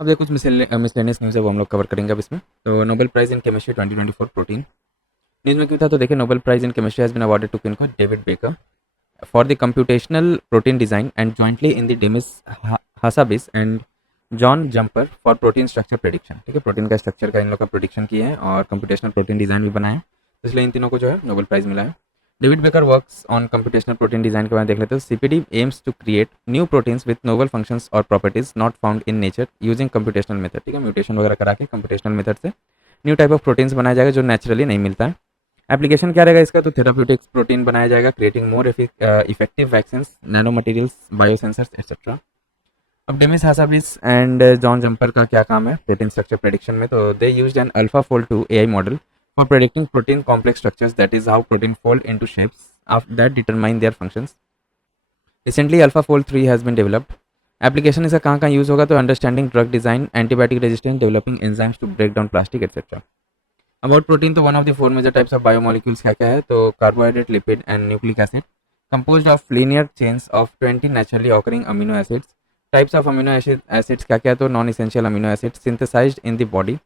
अब देखो कुछ मिसलेनियस न्यूज़ है वो हम लोग कवर करेंगे अब इसमें। तो Nobel prize in chemistry 2024 protein news में क्यों था, तो देखिए Nobel prize in chemistry has been awarded to किनको, David Baker for the computational protein design and jointly in the Demis Hassabis and John Jumper for protein structure prediction. ठीक है, protein का structure का इन लोग का प्रेडिक्शन किया है और कंप्यूटेशनल प्रोटीन डिज़ाइन भी बनाया है, इसलिए इन तीनों को जो है नोबेल प्राइज़ मिला है। David Baker works on computational protein design के बारे में देख लेते हैं। CPD aims to create new proteins with novel functions और properties not found in nature using computational method. ठीक है, म्यूटेशन वगैरह करा के कंप्यूटेशनल मेथड से न्यू टाइप ऑफ प्रोटीन्स बनाया जाएगा जो नेचुरली नहीं मिलता है। एप्लीकेशन क्या रहेगा इसका, तो थेराप्यूटिक्स प्रोटीन बनाया जाएगा, creating more effective vaccine, nano materials, biosensors etcetera. अब Demis Hassabis and John Jumper का क्या काम है प्रोटीन स्ट्रक्चर प्रेडिक्शन में, तो they used an AlphaFold 2 AI model for predicting protein complex structures, that is how protein fold into shapes that determine their functions. Recently AlphaFold 3 has been developed. Application इसका कहाँ कहाँ use होगा, तो understanding drug design, antibiotic resistance, developing enzymes to break down plastic etcetera. About protein, तो one of the four major types of biomolecules क्या क्या है, तो carbohydrate, lipid and nucleic acid composed of linear chains of 20 naturally occurring amino acids. Types of amino acids क्या क्या है, तो non essential amino acids synthesized in the body.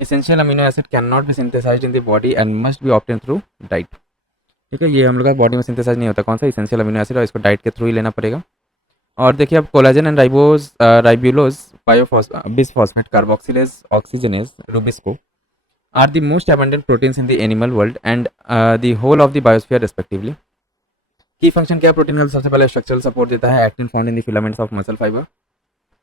Essential amino acid cannot be synthesized in the body and must be obtained through diet. ठीक है, ये हम लोग का बॉडी में सिंथेसाइज नहीं होता कौन सा इसेंशियल अमीनो एसिड, और इसको डाइट के थ्रू ही लेना पड़ेगा। और देखिए अब collagen and ribulose bisphosphate carboxylase oxygenase rubisco are the most abundant proteins in the animal world and the whole of the biosphere respectively. की फंक्शन क्या है प्रोटीन का, सबसे पहले स्ट्रक्चरल सपोर्ट देता है, actin found in the filaments of muscle fibre.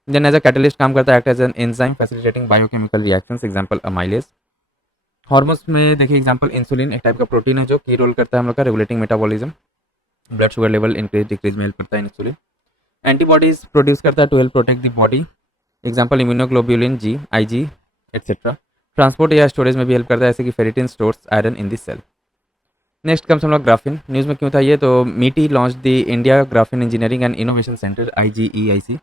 Then as a catalyst काम करता है, act as an enzyme facilitating biochemical reactions, example amylase. Hormones में देखिए एग्जांपल इंसुलिन एक टाइप का प्रोटीन है जो की रोल करता है हम लोग का regulating metabolism, blood sugar level increase decrease में हेल्प करता है इंसुलिन। एंटीबॉडीज प्रोड्यूस करता है to help protect the body, example immunoglobulin ji, IG etcetera. Transport या स्टोरेज में भी हेल्प करता है, जैसे कि ferritin stores iron in the cell. Next comes हम लोग ग्राफिन। न्यूज़ में क्यों था ये, तो मीटी launch the India graphene engineering and innovation centre IGEIC।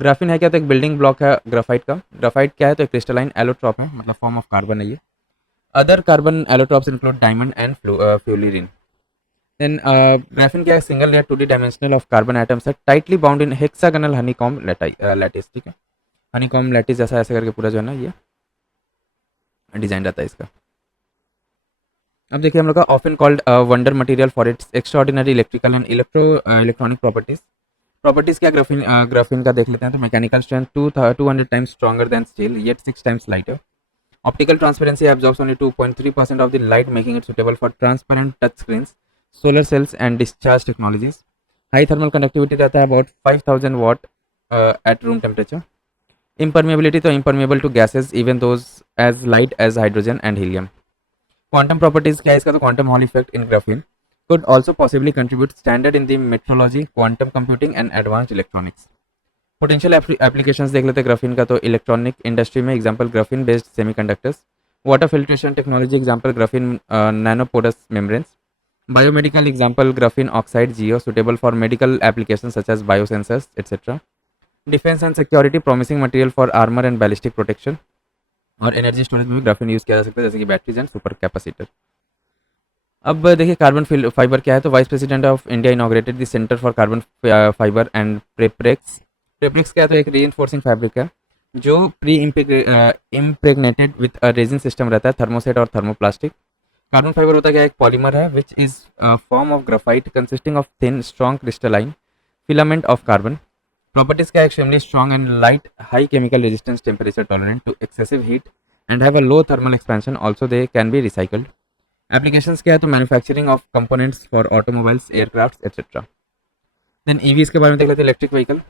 Graphene है क्या, तो एक बिल्डिंग ब्लॉक है ग्राफाइट का। ग्राफाइट क्या है, तो एक क्रिस्टलाइन एलोट्रॉप है, मतलब फॉर्म ऑफ कार्बन है ये। Other carbon allotropes include diamond and fullerene. Then graphene क्या है, single layer 2D dimensional of carbon atoms है, tightly bound in hexagonal honeycomb lattice. ठीक है, हनीकॉम लैटिस जैसा ऐसे करके पूरा जो है ना ये डिजाइन रहता है इसका। अब देखिए हम लोग का often called wonder material for its extraordinary electrical and electronic properties. Properties क्या ग्राफीन का देख लेते हैं, तो mechanical strength 200 times stronger than steel yet 6 times lighter. Optical transparency absorbs only 2.3% of the light making it suitable for transparent touch screens, solar cells and discharge technologies. High thermal conductivity रहता है about 5000 watt at room temperature. Impermeability, तो impermeable to gases even those as light as hydrogen and helium. Quantum properties क्या है इसका, तो quantum Hall effect in graphene could also possibly contribute standard in the metrology, quantum computing and advanced electronics. Potential applications देख लेते हैं graphene का, तो electronic industry में example graphene based semiconductors, water filtration technology example graphene nanoporous membranes, biomedical example graphene oxide GO suitable for medical application such as biosensors etcetera. Defence and security promising material for armour and ballistic protection. और energy storage में भी graphene use किया जा सकता है, जैसे कि batteries and super capacitor. अब देखिए कार्बन फाइबर क्या है, तो vice president of India inaugurated the centre for carbon fibre and prepregs. Prepregs क्या है, तो एक रीइंफोर्सिंग फैब्रिक है जो pre impregnated with resin system रहता है, थर्मोसेट और थर्मोप्लास्टिक। कार्बन फाइबर होता क्या है, एक पॉलीमर है which is form of graphite consisting of thin strong crystalline filament of carbon. Properties क्या है, extremely strong and light, high chemical resistance, temperature tolerant to excessive heat and have a low thermal expansion, also they can be recycled. Applications क्या है, तो manufacturing of components for automobiles, aircraft etcetera. Then EVs के बारे में देख लेते हैं, electric vehicle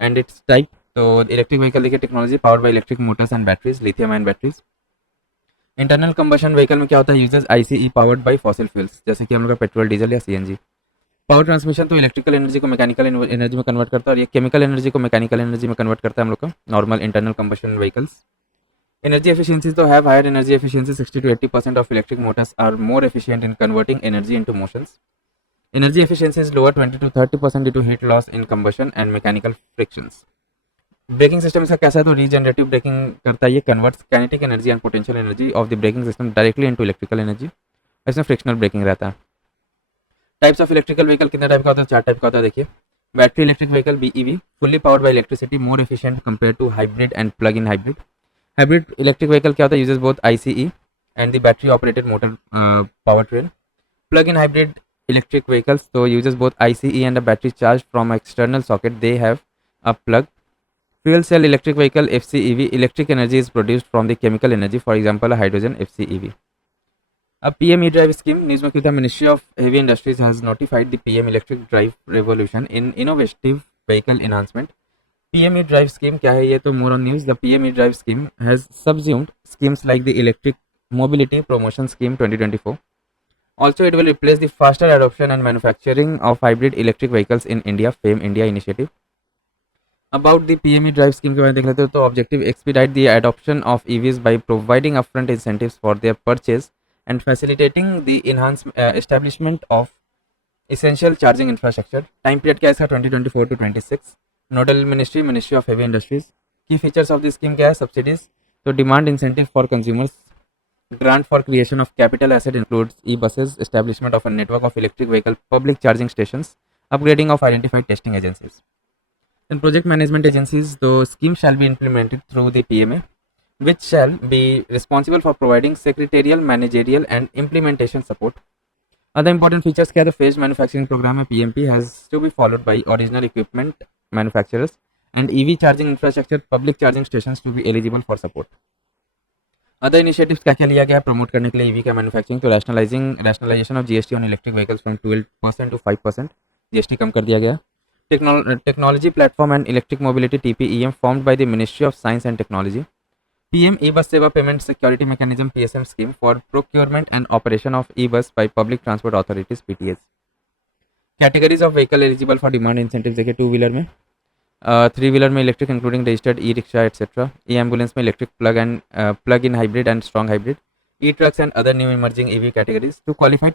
and its type. तो इलेक्ट्रिक व्हीकल देखिए technology powered by electric Motors and batteries, lithium ion batteries. Internal combustion vehicle में क्या होता है, uses ICE powered by fossil fuels, जैसे कि हम लोग का पेट्रोल डीजल या CNG। पावर ट्रांसमिशन, तो इलेक्ट्रिकल एनर्जी को मैकेनिकल एनर्जी में कन्वर्ट करता है, और ये केमिकल एनर्जी को मैकेनिकल एनर्जी में कन्वर्ट करता है हम लोग का normal internal combustion vehicles. Energy efficiency तो have higher energy efficiency, 60 to 80% of electric motors are more efficient in converting energy into motions. Energy efficiency is lower 20 to 30% due to heat loss in combustion and mechanical frictions. Braking system इसका कैसा है, तो regenerative braking करता है, ये converts kinetic energy and potential energy of the braking system directly into electrical energy. इसमें frictional breaking रहता है। टाइप्स ऑफ इलेक्ट्रिकल व्हीकल कितने टाइप का होता है, 4 टाइप का होता है देखिए। Battery electric vehicle BEV, fully powered by electricity, more efficient compared to hybrid and plug-in hybrid. Hybrid electric vehicle क्या होता है, uses both ICE and the battery operated motor powertrain. Plug-in hybrid electric vehicles so uses both ICE and a battery charged from an external socket. They have a plug. Fuel cell electric vehicle FCEV, electric energy is produced from the chemical energy, for example a hydrogen FCEV. A PM e-drive scheme, news में क्यों Ministry of Heavy Industries has notified the PM electric drive revolution in innovative vehicle enhancement. PM e-drive scheme क्या है ये तो more on news. The PM e-drive scheme has subsumed schemes like the Electric Mobility Promotion Scheme 2024. Also, it will replace the faster adoption and manufacturing of hybrid electric vehicles in India, FAME India initiative. About the PME drive scheme के बारे में देख लेते हो तो objective expedite the adoption of EVs by providing upfront incentives for their purchase and facilitating the establishment of essential charging infrastructure. Time period क्या है इसका 2024 to 26. Nodal ministry, Ministry of Heavy Industries. Key features of the scheme क्या है? Subsidies. So demand incentive for consumers. Grant for creation of capital asset includes e-buses, establishment of a network of electric vehicle public charging stations, upgrading of identified testing agencies. In project management agencies, the scheme shall be implemented through the PMA, which shall be responsible for providing secretarial, managerial, and implementation support. Other important features क्या है? The phased manufacturing program PMP has to be followed by original equipment manufacturers and EV charging infrastructure public charging stations to be eligible for support. Other initiatives क्या क्या लिया गया है promote करने के लिए ईवी का मैन्युफैक्चरिंग? तो rationalisation of GST on electric vehicles from 12% to 5%, GST कम कर दिया गया. Technology platform and electric mobility TPEM formed by the ministry of science and technology. PM E bus Sewa payment security mechanism PSM scheme for procurement and operation of E bus by public transport authorities PTS. Categories of vehicle eligible for demand incentive देखिए, 2 wheeler में, 3 wheeler में electric including registered e rickshaw etcetera, e ambulance में electric plug in hybrid and strong hybrid, e trucks and other new emerging EV categories. To qualify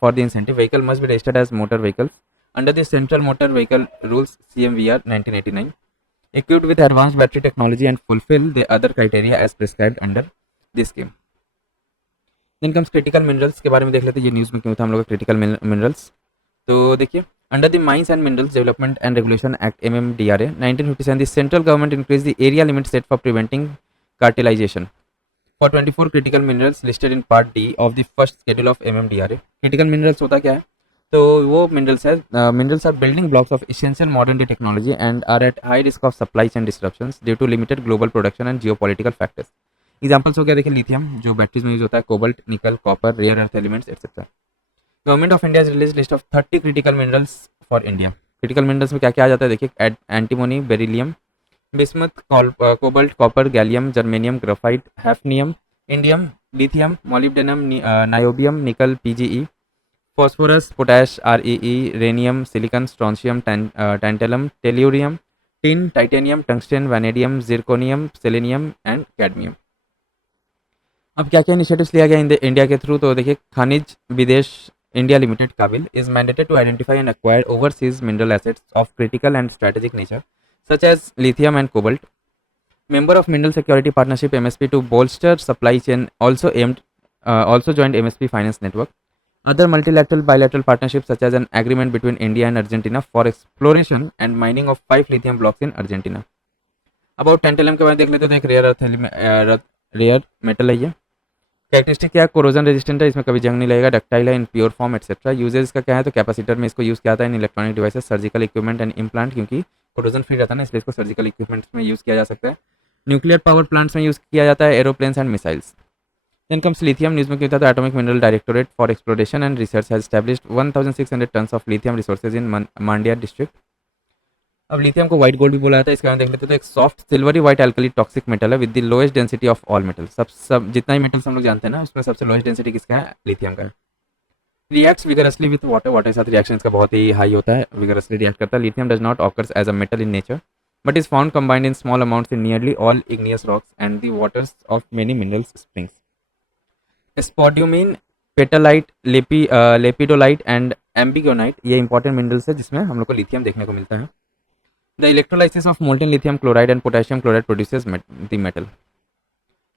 for the incentive vehicle must be registered as motor vehicles under the Central Motor Vehicle Rules CMVR 1989, equipped with advanced battery technology and fulfill the other criteria as prescribed under this scheme. Then comes critical minerals के बारे में देख लेते हैं. ये news में क्यों था हम लोग critical minerals. तो देखिए, under the Mines and Minerals Development and Regulation Act MMDRA 1957, the central government increased the area limit set for preventing cartelization for 24 critical minerals listed in Part D of the first schedule of MMDRA. Critical minerals होता क्या है? तो वो minerals है, minerals are building blocks of essential modern day technology and are at high risk of supply chain disruptions due to limited global production and geopolitical factors. Examples हो गया देखिए, lithium जो बैटरीज में यूज होता है, cobalt, nickel, copper, rare earth elements etcetera. Government of India release list of 30 critical minerals for India. Critical minerals में क्या क्या आ जाता है देखिए, antimony, beryllium, bismuth, cobalt, copper, gallium, germanium, graphite, hafnium, indium, lithium, molybdenum, niobium, nickel, PGE, phosphorus, potash, REE, rhenium, silicon, strontium, tantalum, tellurium, tin, titanium, tungsten, vanadium, zirconium, selenium and cadmium. अब क्या क्या initiatives लिया गया India के through? तो देखिए, Khanij Bidesh India Limited KABIL is mandated to identify and acquire overseas mineral assets of critical and strategic nature such as lithium and cobalt. Member of Mineral Security Partnership MSP to bolster supply chain also joined MSP Finance Network. Other multilateral bilateral partnerships such as an agreement between India and Argentina for exploration and mining of 5 lithium blocks in Argentina. About tantalum के बारे में देख लेते हैं. तो एक rare metal है ये. कैरेक्टरिस्टिक क्या है? कोरोजन रेजिस्टेंट है, इसमें कभी जंग नहीं लगेगा, डक्टाइल है in pure form etcetera. Uses का क्या है? तो कैपेसिटर में इसको यूज़ किया जाता है इन electronic devices, surgical equipment and implant, क्योंकि कोरोजन फ्री रहता है ना, इसलिए इसको सर्जिकल इक्विपमेंट्स में यूज़ किया जा सकता है. न्यूक्लियर पावर प्लांट्स में यूज़ किया जाता है, aeroplanes and missiles. Then comes lithium. News में क्या था? तो atomic mineral directorate for exploration and research has established 1600 tons of lithium resources in Mandya district. अब लिथियम को व्हाइट गोल्ड भी बोला जाता है. इसके बारे में देख लेते हैं. तो एक soft silvery white alkali toxic metal है with the lowest density of all metal. सब जितना ही मेटल्स हम लोग जानते हैं ना, उसमें सबसे लोएस्ट डेंसिटी किसका है? लिथियम का. Reacts vigorously with water. Water के साथ रिएक्शन इसका बहुत ही हाई होता है, विगरसली रिएक्ट करता है. Lithium does not occurs as a metal in nature but is found combined in small amounts in nearly all igneous rocks and the waters of many minerals springs. Spodumene, petalite, lepidolite and amblygonite, ये important minerals है जिसमें हम लोग को lithium देखने को मिलता है. The electrolysis of molten lithium chloride and potassium chloride produces the metal.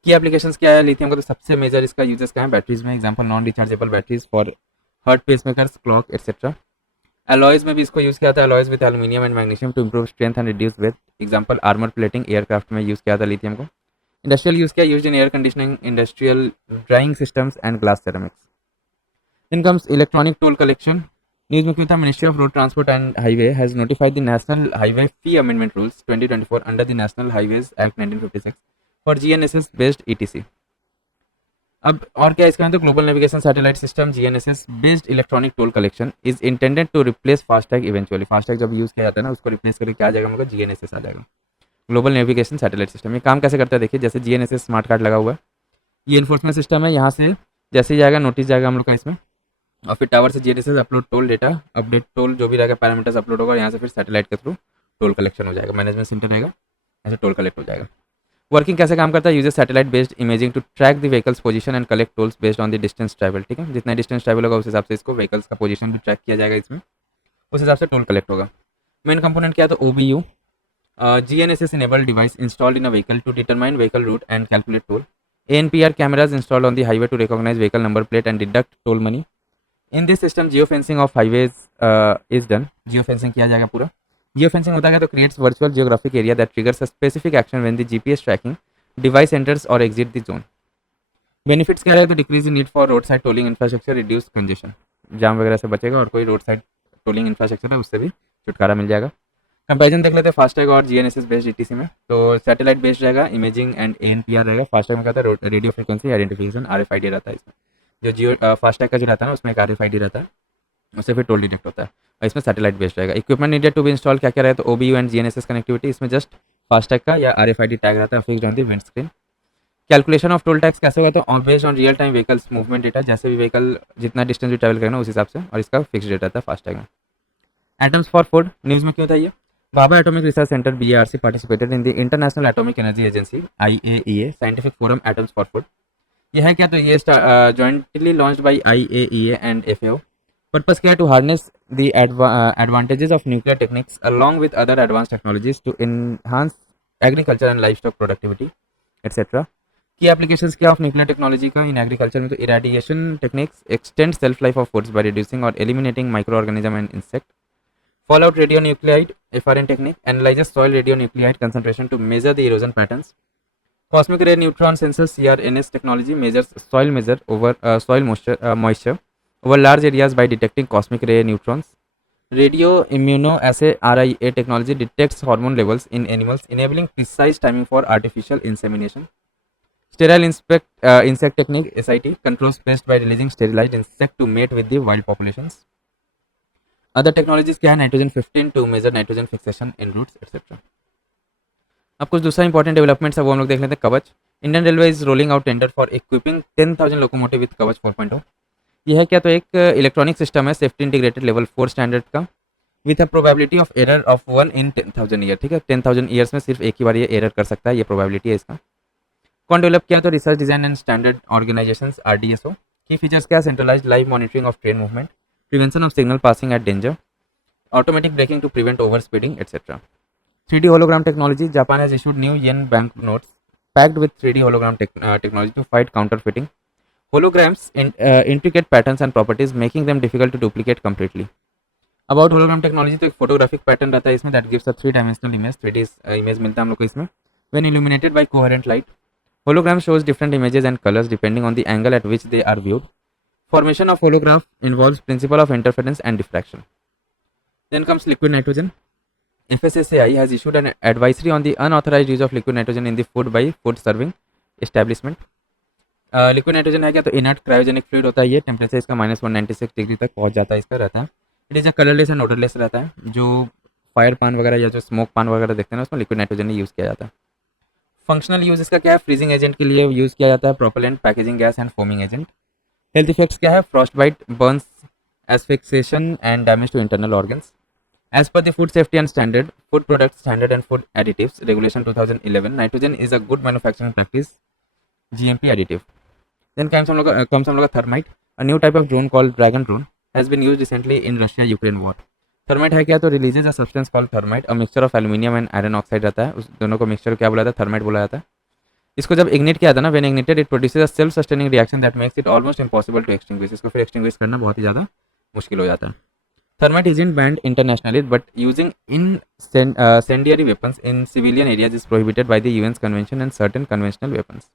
की एप्लीकेशंस क्या है लिथियम का? तो सबसे मेजर इसका यूजेस क्या है? बैटरीज में. Example non rechargeable batteries for heart pacemakers, clock etcetera. Alloys में भी इसको यूज़ किया था, alloys with aluminium and magnesium to improve strength and reduce weight. Example armour plating, aircraft में यूज़ किया था लिथियम को। इंडस्ट्रियल यूज़ किया, used in air conditioning, industrial drying systems and glass ceramics. Then comes electronic toll collection. News में क्यों था, ministry of road transport and highway has notified the national highway fee amendment rules 2024 under the national highways act 1956 for GNSS based ETC. अब और क्या इसका, तो global navigation satellite system GNSS based electronic toll collection is intended to replace FASTag eventually. FASTag जब use किया जाता है ना, उसको रिप्लेस करके क्या आ जाएगा, मतलब जीएनएसएस आ जाएगा, ग्लोबल नेविगेशन सैटेलाइट सिस्टम। ये काम कैसे करता है देखिए, जैसे जीएनएसएस स्मार्ट कार्ड लगा हुआ है, ये इन्फोर्समेंट सिस्टम है, यहाँ से जैसे ही जाएगा नोटिस जाएगा हम लोग का इसमें, और फिर टावर से GNSS upload toll data, update toll जो भी रहेगा पैरामीटर्स अपलोड होगा, यहाँ से फिर सैटेलाइट के थ्रू टोल कलेक्शन हो जाएगा, मैनेजमेंट सेंटर रहेगा, ऐसे टोल कलेक्ट हो जाएगा। वर्किंग कैसे काम करता है, uses satellite based imaging to track the vehicles position and collect tolls based on the distance travel. ठीक है, जितना डिस्टेंस ट्रैवल होगा उस हिसाब से इसको व्हीकल्स का पोजीशन भी ट्रैक किया जाएगा इसमें, उस हिसाब से टोल कलेक्ट होगा। मेन कंपोनेंट क्या है, तो OBU, GNSS enabled device installed in a vehicle to determine vehicle route and calculate toll. ANPR cameras installed on the highway to recognize vehicle number plate and deduct toll money. In this system geofencing of highways is done. Geofencing किया जाएगा पूरा। Geofencing होता है तो creates virtual geographic area that triggers a specific action when the GPS tracking device enters or exit the zone. Benefits क्या है, तो decrease the need for roadside tolling infrastructure, reduce congestion, जाम वगैरह से बचेगा, और कोई roadside tolling infrastructure है उससे भी छुटकारा मिल जाएगा। कंपैरिजन देख लेते हैं फास्टैग और जीएनएसएस बेस्ड ईटीसी में। तो सैटेलाइट बेस्ड रहेगा, इमेजिंग एंड एएनपीआर रहेगा। फास्टैग में क्या था, रेडियो फ्रीक्वेंसी आइडेंटिफिकेशन, आरएफआईडी रहता है इसमें। जो जियो फास्टैग का जो रहता है ना, उसमें एक आरएफआईडी रहता है, उससे फिर टोल डिटेक्ट होता है, और इसमें सैटेलाइट बेस्ड रहेगा। Equipment needed to be install क्या क्या रहता है, तो OBU एंड जीएनएसएस कनेक्टिविटी, इसमें जस्ट फास्टैग का या आरएफआईडी टैग रहता है fixed on the windscreen. Calculation of toll tax कैसे होगा, तो based on real time vehicles movement data, जैसे भी व्हीकल जितना डिस्टेंस भी ट्रैवल करेगा उस हिसाब से, और इसका फिक्स डेटा रहता है फास्टैग में। एटम्स फॉर फूड, न्यूज़ में क्यों था ये, Bhabha Atomic Research Center BARC participated in the International Atomic Energy Agency IAEA Scientific Forum Atoms for Food। यह है क्या, तो ये jointly launched by IAEA and FAO। Purpose क्या है, to harness the advantages of nuclear techniques along with other advanced technologies to enhance agriculture and livestock productivity etc। की applications क्या of nuclear technology का इन एग्रीकल्चर में, तो irradiation techniques extend shelf life of foods by reducing और eliminating micro organism and insect. Fallout radionuclide FRN technique analyzes soil radionuclide concentration to measure the erosion patterns. Cosmic ray neutron sensor CRNS technology measures soil moisture over large areas by detecting cosmic ray neutrons. Radio immunoassay RIA technology detects hormone levels in animals, enabling precise timing for artificial insemination. Sterile insect technique SIT controls pest by releasing sterilized insect to mate with the wild populations. Other technologies क्या है, nitrogen 15 to measure nitrogen fixation in roots etcetera. अब कुछ दूसरा important developments है वो हम लोग देख लेते हैं। कवच, Indian railway is rolling out tender for equipping 10,000 locomotive with कवच 4.0। यह है क्या, तो एक इलेक्ट्रॉनिक सिस्टम है सेफ्टी इंटीग्रेटेड लेवल 4 स्टैंडर्ड का, with a probability of error of 1 in 10,000 year. ठीक है, 10,000 ईयर्स में सिर्फ एक ही बार ये एरर कर सकता है, ये प्रोबेबिलिटी है इसका। कौन डेवलप किया, तो research design and standard organisation RDSO। Key features क्या, centralised live monitoring of train movement, prevention of signal passing at danger, automatic braking to prevent overspeeding, etc. 3D hologram technology, Japan has issued new yen banknotes packed with 3D hologram technology to fight counterfeiting. Holograms intricate patterns and properties, making them difficult to duplicate completely. About hologram technology, तो एक photographic pattern रहता है इसमें that gives a 3-dimensional image, 3D image मिलता है हम लोग को इसमें when illuminated by coherent light. Hologram shows different images and colors depending on the angle at which they are viewed. Formation of holograph involves principle of interference and diffraction. Then comes liquid nitrogen. FSSAI has issued an advisory on the unauthorized use of liquid nitrogen in the food by food serving establishment. Liquid nitrogen है क्या, तो inert cryogenic fluid होता है ये, temperature इसका -196 degree तक पहुंच जाता है, इसका रहता है। It is a colourless and odourless रहता है। जो फायर पान वगैरह या जो स्मोक पान वगैरह देखते हैं ना, उसमें लिक्विड नाइट्रोजन ही यूज़ किया जाता है। फंक्शनल यूज इसका क्या है, फ्रीजिंग एजेंट के लिए यूज़ किया जाता है, propellant, packaging gas and foaming agent. Health effects क्या है, frost bite, burns, asphyxiation and damage to internal organs. As per the Food Safety and Standard, Food Products Standard and Food Additives Regulation 2011, nitrogen is a good manufacturing practice, GMP additive. Then comes हम लोग का thermite, a new type of drone called dragon drone has been used recently in Russia-Ukraine war. Thermite है क्या, तो releases a substance called thermite, a mixture of aluminium and iron oxide रहता है, उस दोनों को मिक्सचर क्या बोला जाता है, thermite बोला जाता है। इसको जब इग्निट किया था ना, when ignited it produces a self-sustaining reaction that makes it almost impossible to extinguish. इसको फिर extinguish करना बहुत ही ज़्यादा मुश्किल हो जाता है। Thermite isn't banned internationally, but using incendiary weapons in civilian areas is prohibited by the UN's convention and certain conventional weapons.